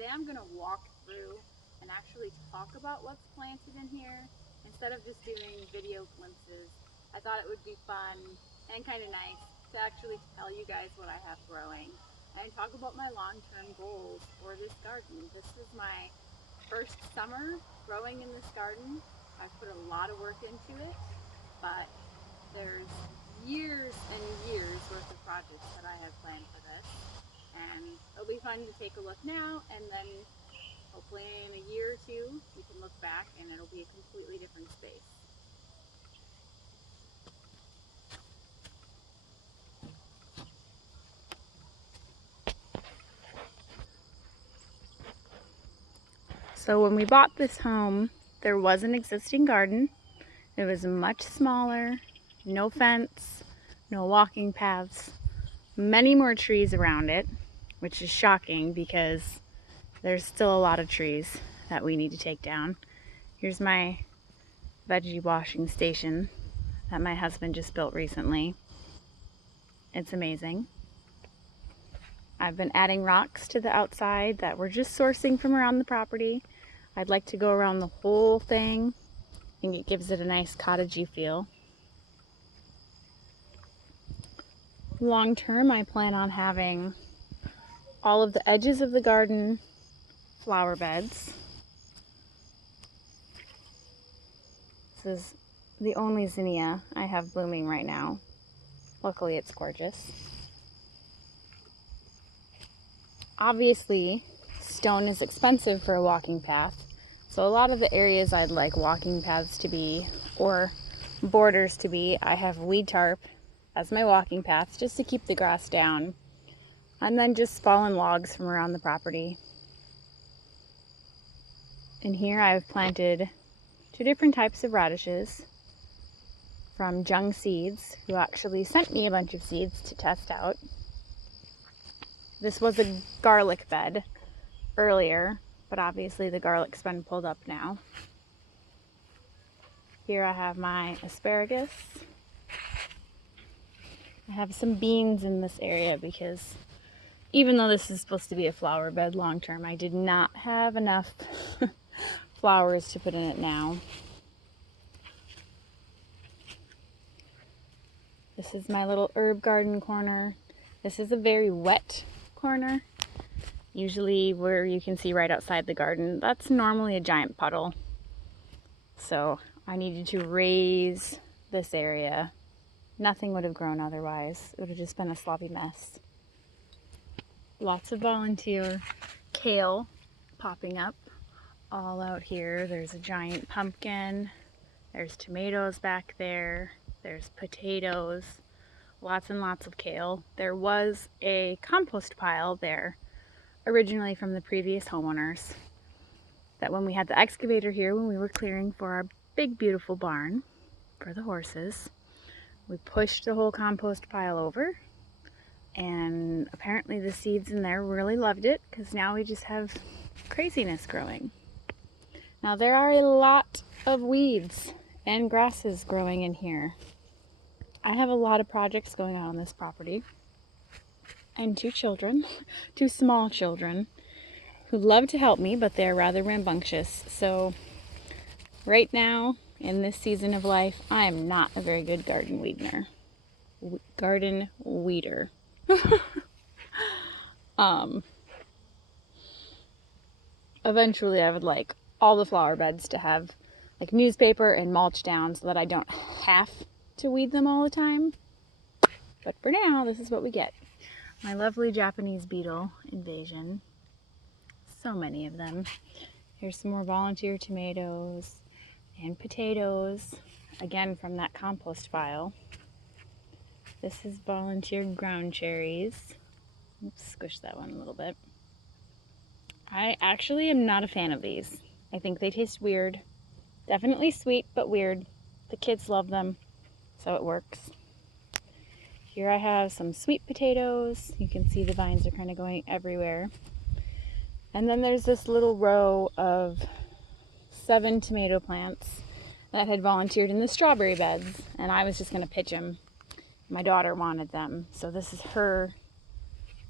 today I'm going to walk through and actually talk about what's planted in here instead of just doing video glimpses. I thought it would be fun and kind of nice to actually tell you guys what I have growing and talk about my long-term goals for this garden. This is my first summer growing in this garden. I've put a lot of work into it, but there's years and years worth of projects that I have planned for this, and it'll be fun to take a look now, and then hopefully in a year or two you can look back and it'll be a completely different space. So when we bought this home, there was an existing garden. It was much smaller, no fence, no walking paths, many more trees around it, which is shocking because there's still a lot of trees that we need to take down. Here's my veggie washing station that my husband just built recently. It's amazing. I've been adding rocks to the outside that we're just sourcing from around the property. I'd like to go around the whole thing. I think it gives it a nice cottagey feel. Long term, I plan on having all of the edges of the garden flower beds. This is the only zinnia I have blooming right now. Luckily, it's gorgeous. Obviously, stone is expensive for a walking path, so a lot of the areas I'd like walking paths to be, or borders to be, I have weed tarp as my walking paths just to keep the grass down, and then just fallen logs from around the property. In here I've planted 2 different types of radishes from Jung Seeds, who actually sent me a bunch of seeds to test out. This was a garlic bed earlier, but obviously the garlic's been pulled up now. Here I have my asparagus. I have some beans in this area because even though this is supposed to be a flower bed long term, I did not have enough flowers to put in it now. This is my little herb garden corner. This is a very wet corner. Usually where you can see right outside the garden, that's normally a giant puddle. So I needed to raise this area. Nothing would have grown otherwise. It would have just been a sloppy mess. Lots of volunteer kale popping up all out here. There's a giant pumpkin. There's tomatoes back there. There's potatoes. Lots and lots of kale. There was a compost pile there originally from the previous homeowners that when we had the excavator here, when we were clearing for our big beautiful barn for the horses, we pushed the whole compost pile over, and apparently the seeds in there really loved it because now we just have craziness growing. Now there are a lot of weeds and grasses growing in here. I have a lot of projects going on this property, and 2 children, 2 small children, who love to help me, but they're rather rambunctious. So right now, in this season of life, I am not a very good garden weeder. Eventually I would like all the flower beds to have like newspaper and mulch down so that I don't have to weed them all the time. But for now, this is what we get. My lovely Japanese beetle invasion. So many of them. Here's some more volunteer tomatoes and potatoes, again from that compost pile. This is volunteer ground cherries. Oops, squish that one a little bit. I actually am not a fan of these. I think they taste weird. Definitely sweet, but weird. The kids love them, so it works. Here I have some sweet potatoes. You can see the vines are kind of going everywhere. And then there's this little row of 7 tomato plants that had volunteered in the strawberry beds, and I was just going to pitch them. My daughter wanted them, so this is her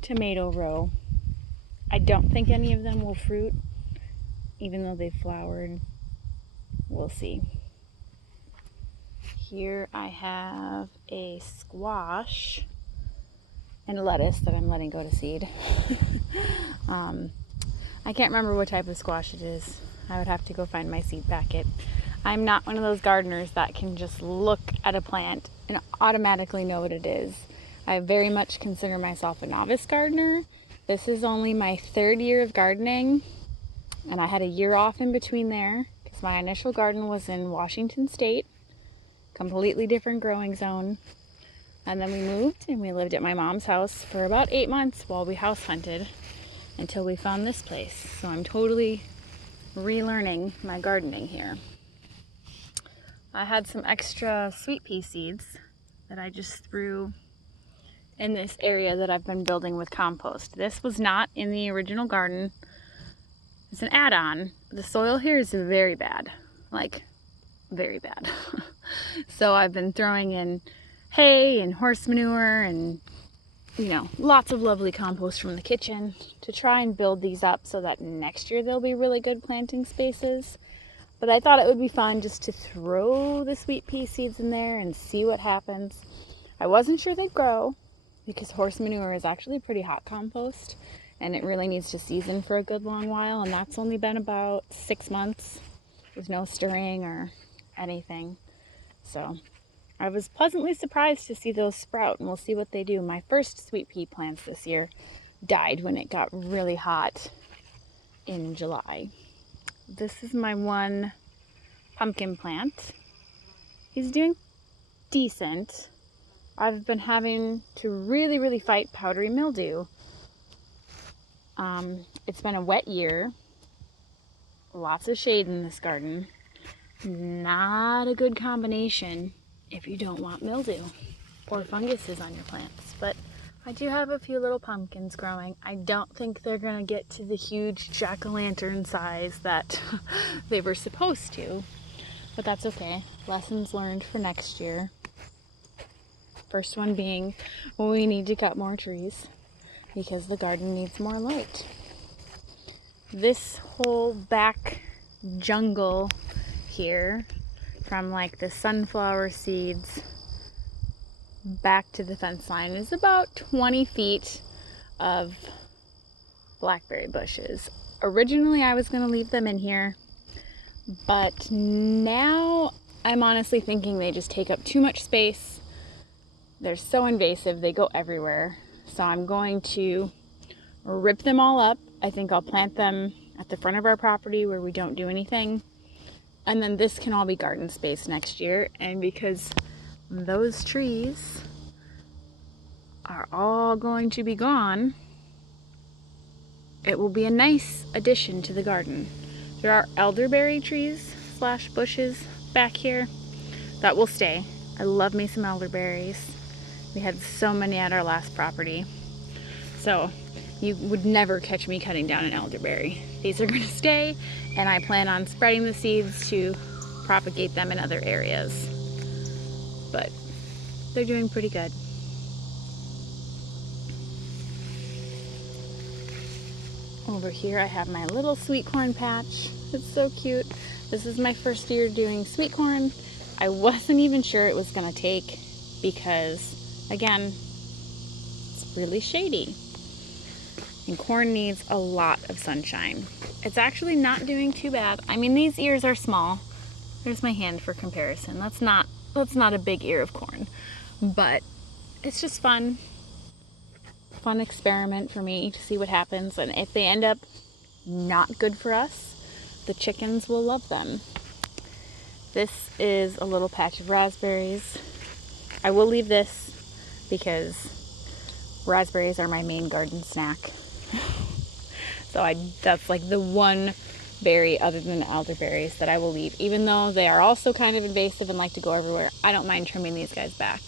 tomato row. I don't think any of them will fruit, even though they've flowered. We'll see. Here I have a squash and a lettuce that I'm letting go to seed. I can't remember what type of squash it is. I would have to go find my seed packet. I'm not one of those gardeners that can just look at a plant and automatically know what it is. I very much consider myself a novice gardener. This is only my 3rd year of gardening, and I had a year off in between there because my initial garden was in Washington State, completely different growing zone. And then we moved and we lived at my mom's house for about 8 months while we house hunted until we found this place. So I'm totally relearning my gardening here. I had some extra sweet pea seeds that I just threw in this area that I've been building with compost. This was not in the original garden. It's an add-on. The soil here is very bad, like very bad. So I've been throwing in hay and horse manure and, you know, lots of lovely compost from the kitchen to try and build these up so that next year they'll be really good planting spaces. But I thought it would be fun just to throw the sweet pea seeds in there and see what happens. I wasn't sure they'd grow because horse manure is actually pretty hot compost and it really needs to season for a good long while, and that's only been about 6 months with no stirring or anything. So I was pleasantly surprised to see those sprout, and we'll see what they do. My first sweet pea plants this year died when it got really hot in July. This is my one pumpkin plant. He's doing decent. I've been having to really fight powdery mildew. It's been a wet year. Lots of shade in this garden. Not a good combination if you don't want mildew or funguses on your plants. But I do have a few little pumpkins growing. I don't think they're gonna get to the huge jack-o'-lantern size that they were supposed to, but that's okay. Lessons learned for next year. First one being, we need to cut more trees because the garden needs more light. This whole back jungle here, from like the sunflower seeds back to the fence line, is about 20 feet of blackberry bushes. Originally I was going to leave them in here, but now I'm honestly thinking they just take up too much space. They're so invasive, they go everywhere. So I'm going to rip them all up. I think I'll plant them at the front of our property where we don't do anything. And then this can all be garden space next year. And because those trees are all going to be gone, it will be a nice addition to the garden. There are elderberry trees / bushes back here that will stay. I love me some elderberries. We had so many at our last property. So you would never catch me cutting down an elderberry. These are going to stay, and I plan on spreading the seeds to propagate them in other areas. But they're doing pretty good. Over here I have my little sweet corn patch. It's so cute. This is my first year doing sweet corn. I wasn't even sure it was going to take because, again, it's really shady. And corn needs a lot of sunshine. It's actually not doing too bad. I mean, these ears are small. There's my hand for comparison. That's not a big ear of corn. But it's just fun experiment for me to see what happens. And if they end up not good for us, the chickens will love them. This is a little patch of raspberries. I will leave this because raspberries are my main garden snack. So that's like the one berry other than the elderberries that I will leave. Even though they are also kind of invasive and like to go everywhere, I don't mind trimming these guys back.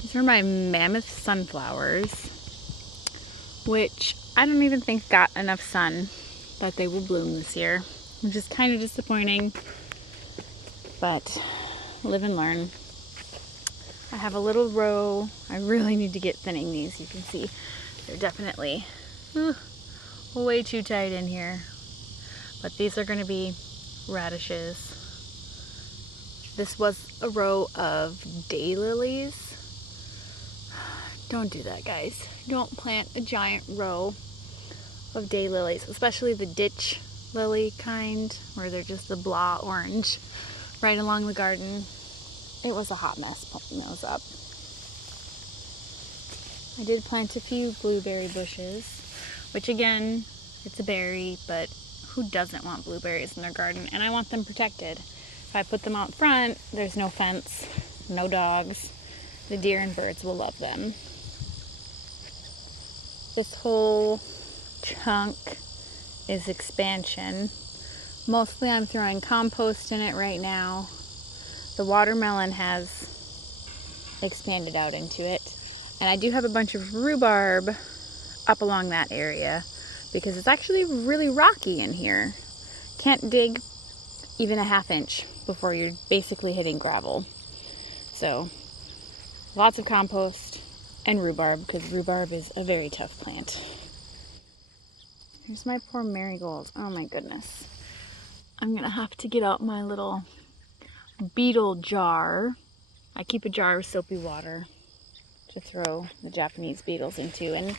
These are my mammoth sunflowers, which I don't even think got enough sun that they will bloom this year, which is kind of disappointing, but live and learn. I have a little row. I really need to get thinning these. You can see they're definitely Ugh, way too tight in here. But these are going to be radishes. This was a row of daylilies. Don't do that, guys. Don't plant a giant row of daylilies, especially the ditch lily kind, where they're just the blah orange right along the garden. It was a hot mess pulling those up. I did plant a few blueberry bushes, which again, it's a berry, but who doesn't want blueberries in their garden? And I want them protected. If I put them out front, there's no fence, no dogs. The deer and birds will love them. This whole chunk is expansion. Mostly I'm throwing compost in it right now. The watermelon has expanded out into it. And I do have a bunch of rhubarb up along that area because it's actually really rocky in here. Can't dig even a ½ inch before you're basically hitting gravel. So lots of compost and rhubarb, because rhubarb is a very tough plant. Here's my poor marigolds. Oh my goodness. I'm gonna have to get out my little beetle jar. I keep a jar of soapy water to throw the Japanese beetles into, and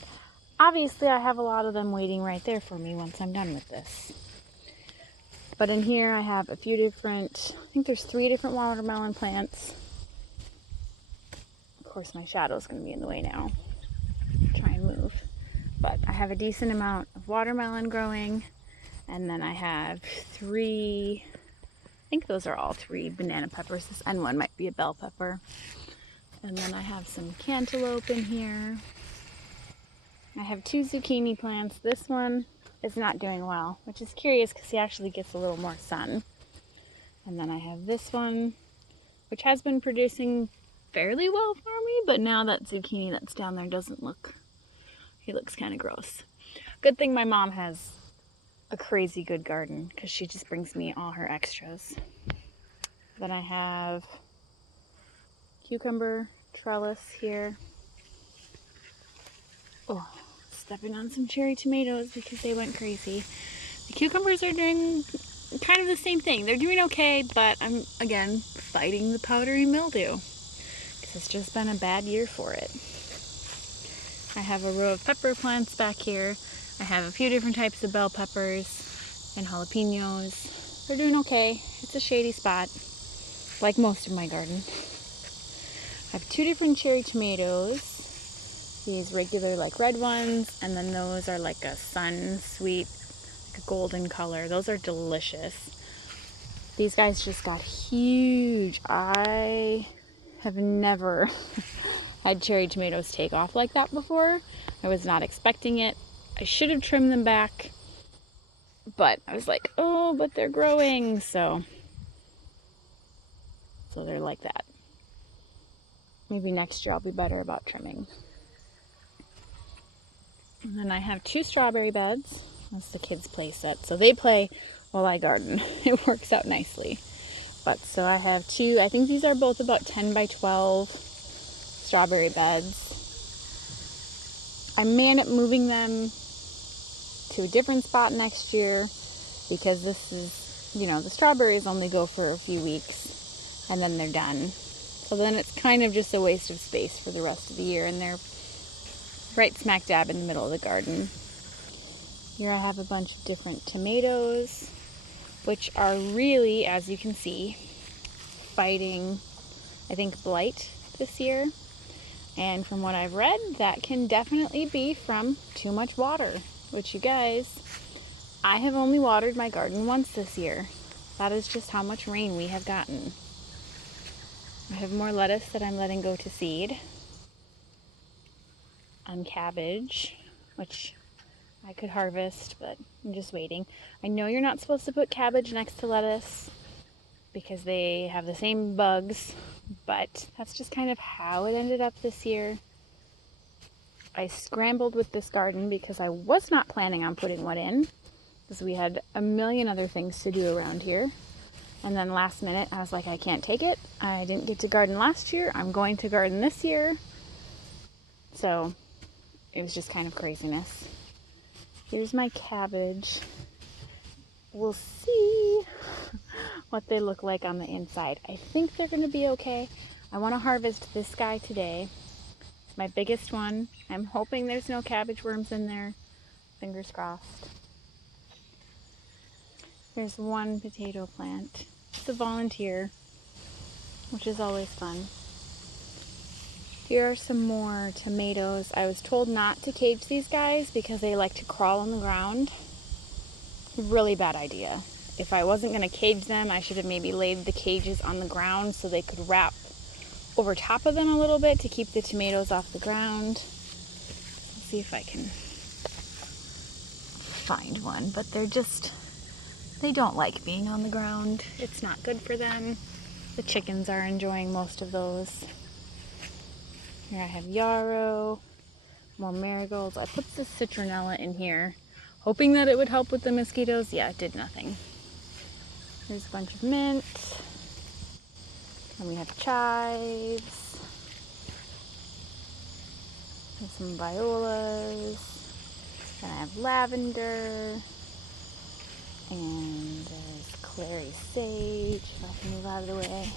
obviously I have a lot of them waiting right there for me once I'm done with this. But in here I have a few different, I think there's 3 different watermelon plants. Of course my shadow's going to be in the way now. Try and move. But I have a decent amount of watermelon growing, and then I have 3, I think those are all 3 banana peppers. This end one might be a bell pepper. And then I have some cantaloupe in here. I have 2 zucchini plants. This one is not doing well, which is curious because he actually gets a little more sun. And then I have this one, which has been producing fairly well for me, but now that zucchini that's down there doesn't look, he looks kind of gross. Good thing my mom has a crazy good garden because she just brings me all her extras. Then I have cucumber trellis here. Oh, stepping on some cherry tomatoes because they went crazy. The cucumbers are doing kind of the same thing. They're doing okay, but I'm, again, fighting the powdery mildew because it's just been a bad year for it. I have a row of pepper plants back here. I have a few different types of bell peppers and jalapenos. They're doing okay. It's a shady spot, like most of my garden. I have 2 different cherry tomatoes. These regular like red ones, and then those are like a sun sweet, like a golden color. Those are delicious. These guys just got huge. I have never had cherry tomatoes take off like that before. I was not expecting it. I should have trimmed them back, but I was like, oh, but they're growing, so they're like that. Maybe next year I'll be better about trimming. And then I have 2 strawberry beds. That's the kids' play set. So they play while I garden. It works out nicely. But so I have 2, I think these are both about 10 by 12 strawberry beds. I may end up moving them to a different spot next year because this is, you know, the strawberries only go for a few weeks and then they're done. So then it's kind of just a waste of space for the rest of the year, and they're right smack dab in the middle of the garden. Here I have a bunch of different tomatoes, which are really, as you can see, fighting, I think, blight this year. And from what I've read, that can definitely be from too much water, which, you guys, I have only watered my garden once this year. That is just how much rain we have gotten. I have more lettuce that I'm letting go to seed. And cabbage, which I could harvest, but I'm just waiting. I know you're not supposed to put cabbage next to lettuce because they have the same bugs, but that's just kind of how it ended up this year. I scrambled with this garden because I was not planning on putting one in because we had a million other things to do around here. And then last minute, I was like, I can't take it. I didn't get to garden last year. I'm going to garden this year. So it was just kind of craziness. Here's my cabbage. We'll see what they look like on the inside. I think they're gonna be okay. I wanna harvest this guy today. It's my biggest one. I'm hoping there's no cabbage worms in there. Fingers crossed. There's one potato plant. It's a volunteer, which is always fun. Here are some more tomatoes. I was told not to cage these guys because they like to crawl on the ground. Really bad idea. If I wasn't going to cage them, I should have maybe laid the cages on the ground so they could wrap over top of them a little bit to keep the tomatoes off the ground. Let's see if I can find one, but they don't like being on the ground. It's not good for them. The chickens are enjoying most of those. Here I have yarrow, more marigolds. I put the citronella in here, hoping that it would help with the mosquitoes. Yeah, it did nothing. There's a bunch of mint. And we have chives. There's some violas. Then I have lavender. And there's clary sage, if I can move out of the way.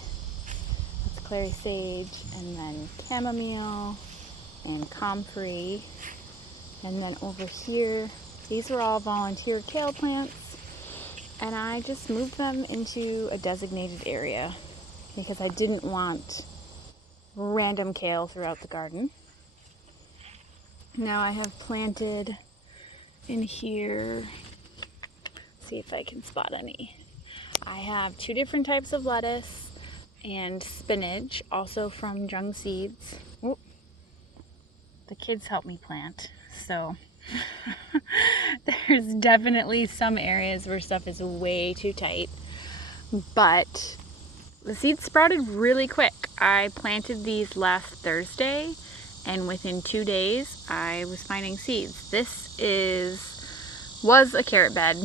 That's clary sage, and then chamomile and comfrey. And then over here, these were all volunteer kale plants, and I just moved them into a designated area because I didn't want random kale throughout the garden. Now I have planted in here, see if I can spot any. I have 2 different types of lettuce and spinach, also from Jung Seeds. Ooh. The kids help me plant, so there's definitely some areas where stuff is way too tight, but the seeds sprouted really quick. I planted these last Thursday, and within 2 days I was finding seeds. This was a carrot bed.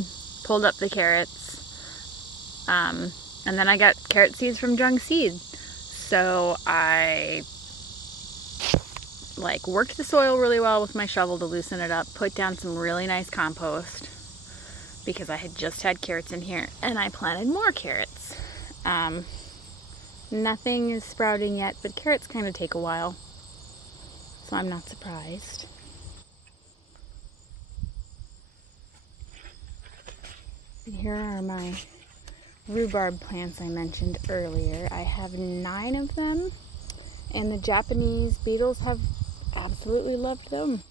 Pulled up the carrots, and then I got carrot seeds from Jung Seed. So I worked the soil really well with my shovel to loosen it up, put down some really nice compost because I had just had carrots in here, and I planted more carrots. Nothing is sprouting yet, but carrots kind of take a while, so I'm not surprised. Here are my rhubarb plants I mentioned earlier. I have 9 of them, and the Japanese beetles have absolutely loved them,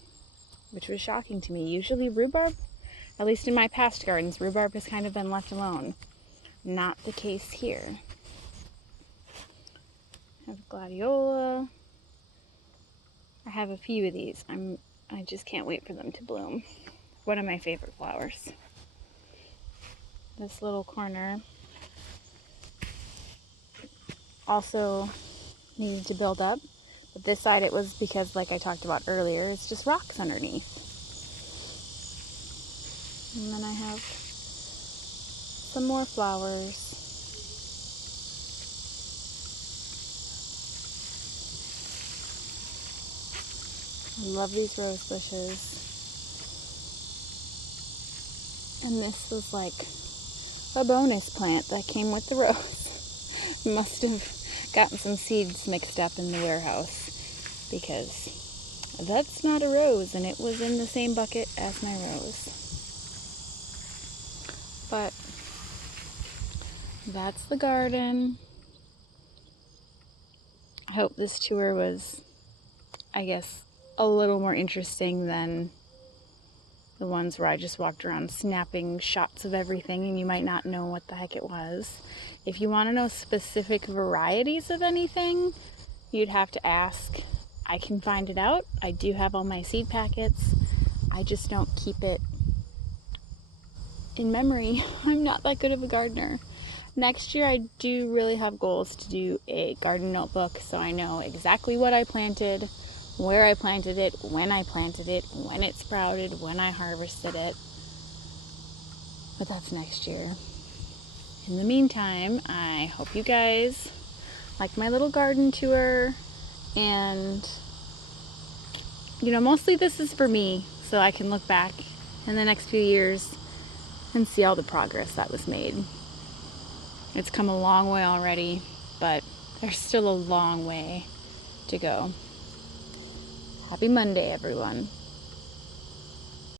which was shocking to me. Usually rhubarb, at least in my past gardens, rhubarb has kind of been left alone. Not the case here. I have gladiola. I have a few of these. I just can't wait for them to bloom. One of my favorite flowers. This little corner also needed to build up, but this side it was because, like I talked about earlier, it's just rocks underneath. And then I have some more flowers. I love these rose bushes. And this was like a bonus plant that came with the rose. Must have gotten some seeds mixed up in the warehouse because that's not a rose, and it was in the same bucket as my rose. But that's the garden. I hope this tour was, I guess, a little more interesting than the ones where I just walked around snapping shots of everything and you might not know what the heck it was. If you want to know specific varieties of anything, you'd have to ask. I can find it out. I do have all my seed packets. I just don't keep it in memory. I'm not that good of a gardener. Next year I do really have goals to do a garden notebook so I know exactly what I planted, where I planted it, when it sprouted, when I harvested it. But that's next year. In the meantime, I hope you guys like my little garden tour, and mostly this is for me so I can look back in the next few years and see all the progress that was made. It's come a long way already, but there's still a long way to go. Happy Monday, everyone.